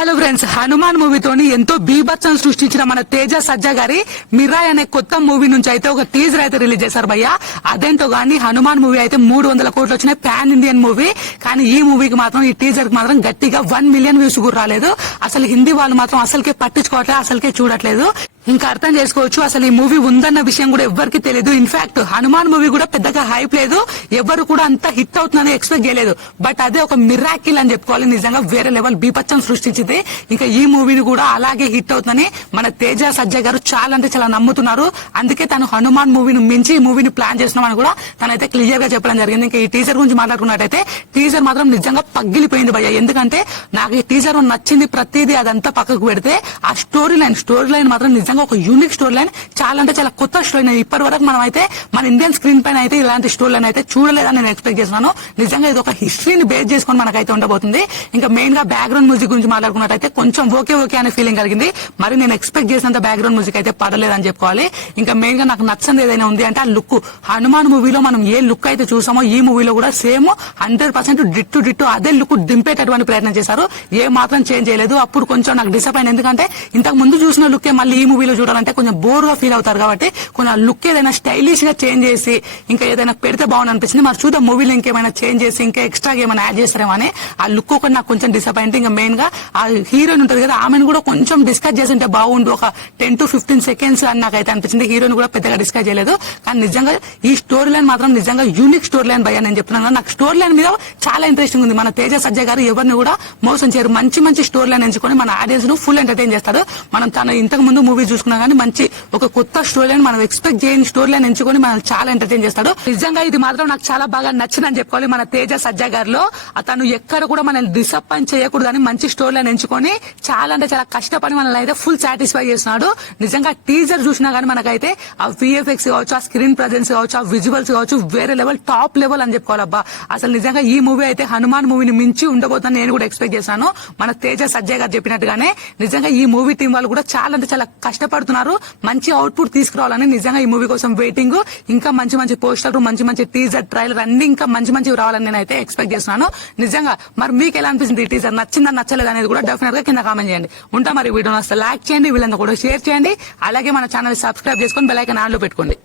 Hello friends, Hanuman మూవీతోని ఎంతో బీభత్సం సృష్టించిన మన తేజ సజ్జా గారి మిరాయ్ అనే కొత్త మూవీ నుంచి అయితే ఒక టీజర్ అయితే రిలీజ్ చేశారు భయ్య. అదేంటో గానీ హనుమాన్ మూవీ అయితే 300 కోట్లు వచ్చిన పాన్ ఇండియన్ మూవీ. కానీ ఈ మూవీకి మాత్రం ఈ టీజర్ కి మాత్రం గట్టిగా 1 మిలియన్ వ్యూస్ కూడా రాలేదు. అసలు హిందీ వాళ్ళు మాత్రం అసలుకే పట్టించుకోవట్లేదు, అసలుకే చూడట్లేదు. ఇంకా అర్థం చేసుకోవచ్చు అసలు ఈ మూవీ ఉందన్న విషయం కూడా ఎవరికి తెలియదు. ఇన్ఫాక్ట్ హనుమాన్ మూవీ కూడా పెద్దగా హైప్ లేదు, ఎవరు కూడా అంత హిట్ అవుతుందని ఎక్స్పెక్ట్ చేయలేదు. బట్ అదే ఒక మిరాకిల్ అని చెప్పుకోవాలి. నిజంగా వేరే లెవెల్ బీభత్సం సృష్టించింది. ఇంకా ఈ మూవీని కూడా అలాగే హిట్ అవుతుందని మన తేజ సజ్జా గారు చాలా అంటే చాలా నమ్ముతున్నారు. అందుకే తను హనుమాన్ మూవీని మించి ఈ మూవీని ప్లాన్ చేస్తున్నామని కూడా తనైతే క్లియర్ గా చెప్పడం జరిగింది. ఇంకా ఈ టీజర్ గురించి మాట్లాడుకున్నట్టయితే టీజర్ మాత్రం నిజంగా పగిలిపోయింది భయ్య. ఎందుకంటే నాకు ఈ టీజర్ నచ్చింది ప్రతిదీ అదంతా పక్కకు పెడితే ఆ స్టోరీ లైన్ మాత్రం నిజంగా ఒక యూనిక్ స్టోరీ లైన్, చాలా అంటే చాలా కొత్త స్టోరీ లైన్. ఇప్పటి వరకు మనం అయితే మన ఇండియన్ స్క్రీన్ పైన అయితే ఇలాంటి స్టోరీ లైన్ అయితే చూడలేదని నేను ఎక్స్పెక్ట్ చేస్తున్నాను. నిజంగా ఇది ఒక హిస్టరీని బేస్ చేసుకుని మనకైతే ఉండబోతుంది. ఇంకా మెయిన్ గా బ్యాక్గ్రౌండ్ మ్యూజిక్ గురించి మాట్లాడుకున్నట్టయితే కొంచెం ఓకే అనే ఫీలింగ్ కలిగింది. మరి నేను ఎక్స్పెక్ట్ చేసినంత బ్యాక్గ్రౌండ్ మ్యూజిక్ అయితే పడలేదని చెప్పుకోవాలి. ఇంకా మెయిన్ గా నాకు నచ్చంది ఏదైనా ఉంది అంటే ఆ లుక్. హనుమాన్ మూవీలో మనం ఏ లుక్ అయితే చూసామో ఈ మూవీలో కూడా సేమ్ 100% డిట్టు అదే లుక్ దింపేటటువంటి ప్రయత్నం చేశారు. ఏ మాత్రం చేంజ్ చేయలేదు. అప్పుడు కొంచెం నాకు డిసప్పాయింట్, ఎందుకంటే ఇంతకు ముందు చూసిన లుక్ మళ్ళీ ఈ మూవీలో చూడాలంటే కొంచెం బోర్ గా ఫీల్ అవుతారు. కాబట్టి కొంచెం లుక్ ఏదైనా స్టైలిష్ గా చేంజ్ చేసి ఇంకా ఏదైనా పెడితే బాగుంది అనిపించింది. మరి చూద్దాం మూవీలో ఇంకేమైనా చేంజ్ చేసి ఇంకా ఎక్స్ట్రా ఏమైనా యాడ్ చేస్తారేమో అని. ఆ లుక్ ఒకటి నాకు కొంచెం డిసప్పాయింట్. ఇంకా మెయిన్ గా ఆ హీరోయిన్ ఉంటుంది కదా, ఆమెను కూడా కొంచెం డిస్కస్ చేసి ఉంటే బాగుండు, ఒక 10 to 15 seconds అని నాకైతే అనిపించింది. హీరోయిన్ కూడా పెద్దగా డిస్కస్ చేయలేదు. కానీ నిజంగా ఈ స్టోరీ లైన్ మాత్రం నిజంగా యూనిక్ స్టోరీ లైన్ భయ్యా. నేను చెప్తున్నాను, నాకు స్టోరీ లైన్ మీద చాలా ఇంట్రెస్టింగ్ ఉంది. మన తేజ సజ్జా గారు ఎవరిని కూడా మోసం చేయరు. మంచి స్టోరీ లైన్ ఎంచుకొని మన ఆడియన్స్ ను ఫుల్ ఎంటర్టైన్ చేస్తాడు. మనం తన ఇంతకు ముందు మూవీ చూసుకున్నా కానీ మంచి ఒక కొత్త స్టోరీ లైన్, మనం ఎక్స్పెక్ట్ చేయని స్టోరీ లైన్ ఎంచుకొని మనం చాలా ఎంటర్టైన్ చేస్తాడు. నిజంగా ఇది మాత్రం నాకు చాలా బాగా నచ్చిందని చెప్పుకోవాలి. మన తేజ సజ్జా గారిలో అతను ఎక్కడ కూడా మనల్ని డిసప్పాయింట్ చేయకూడదని మంచి స్టోరీ లైన్ ఎంచుకొని చాలా అంటే చాలా కష్టపడి మనల్ని అయితే ఫుల్ సాటిస్ఫై చేస్తున్నాడు. నిజంగా టీజర్ చూసినా కానీ మనకైతే ఆ విఎఫ్ఎక్స్ కావచ్చు, ఆ స్క్రీన్ ప్రెజెన్స్ కావచ్చు, ఆ విజువల్స్ కావచ్చు, వేరే లెవెల్, టాప్ లెవెల్ అని చెప్పుకోవాలబ్బా. అసలు నిజంగా ఈ మూవీ అయితే హనుమాన్ మూవీని మించి ఉండబోతుందని నేను కూడా ఎక్స్పెక్ట్ చేశాను. మన తేజ సజ్జా గారు చెప్పినట్టుగానే నిజంగా ఈ మూవీ టీం వాళ్ళు కూడా చాలా అంటే చాలా కష్టపడుతున్నారు. మంచి అవుట్పుట్ తీసుకురావాలని నిజంగా ఈ మూవీ కోసం వెయిటింగ్. ఇంకా మంచి పోస్టర్లు, మంచి టీజర్, ట్రైలర్ అన్ని ఇంకా మంచి రావాలని నేనైతే ఎక్స్పెక్ట్ చేస్తున్నాను. నిజంగా మరి మీకు ఎలా అనిపిస్తుంది ఈ టీజర్? నచ్చిందా నచ్చలేదు అనేది కూడా డెఫినెట్ గా కింద కామెంట్ చేయండి. ఉంటా మరి వీడియో నచ్చితే లైక్ చేయండి, వీళ్ళంతా కూడా షేర్ చేయండి. అలాగే మన ఛానల్ సబ్స్క్రైబ్ చేసుకొని బెల్ ఐకాన్ ఆన్ లో పెట్టుకోండి.